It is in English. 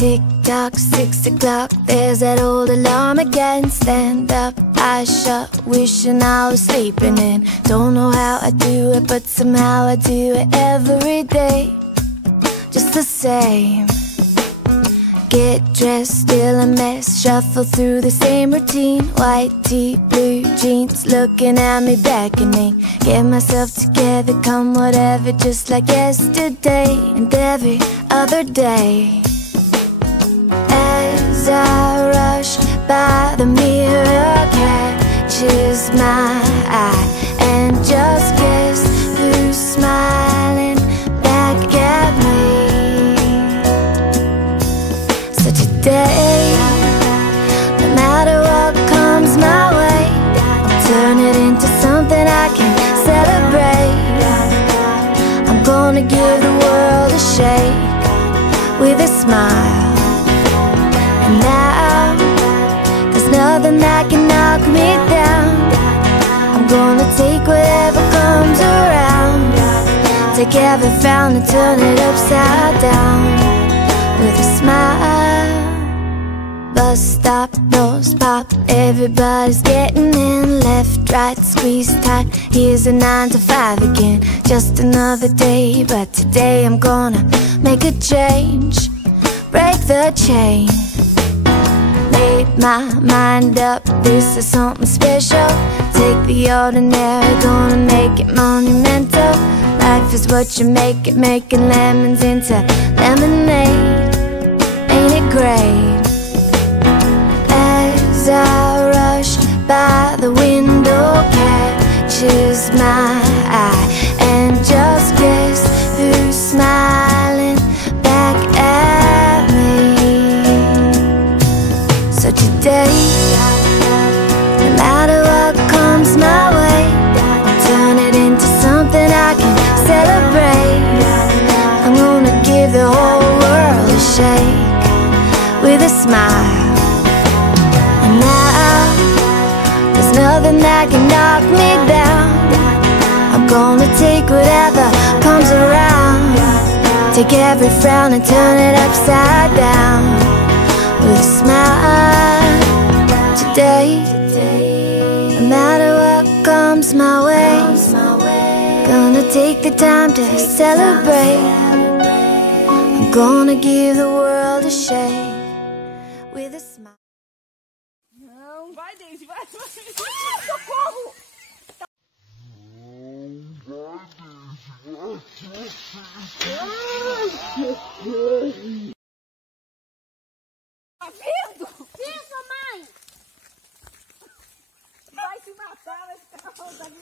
Tick tock, 6 o'clock, there's that old alarm again. Stand up, eyes shut, wishing I was sleeping in. Don't know how I do it, but somehow I do it every day, just the same. Get dressed, still a mess, shuffle through the same routine. White tee, blue jeans, looking at me beckoning. Get myself together, come whatever, just like yesterday and every other day. As I rush by, the mirror catches my eye, and just guess who's smiling back at me. So today, no matter what comes my way, I'll turn it into something I can celebrate. I'm gonna give the world a shake with a smile. And now, there's nothing that can knock me down. I'm gonna take whatever comes around, take every frown and turn it upside down with a smile. Bus stop, nose pop, everybody's getting in. Left, right, squeeze tight, here's a 9 to 5 again. Just another day, but today I'm gonna make a change, break the chain. Made my mind up, this is something special. Take the ordinary, gonna make it monumental. Life is what you make it, making lemons into lemonade. Ain't it great? As I rush by, the window catches my eye, and just guess who's smiling back at me. So today, no matter what comes my way, I'll turn it into something I can celebrate. I'm gonna give the whole world a shake with a smile. And now, there's nothing that can knock me down. I'm gonna take whatever comes around, take every frown and turn it upside down with a smile. Today, no matter what comes my way, gonna take the time to celebrate. I'm gonna give the world a shake with a smile. Não, vai, Daisy, vai. Ah, socorro! Tá vendo? Isso, mãe! Vai se matar, vai ficar rodando.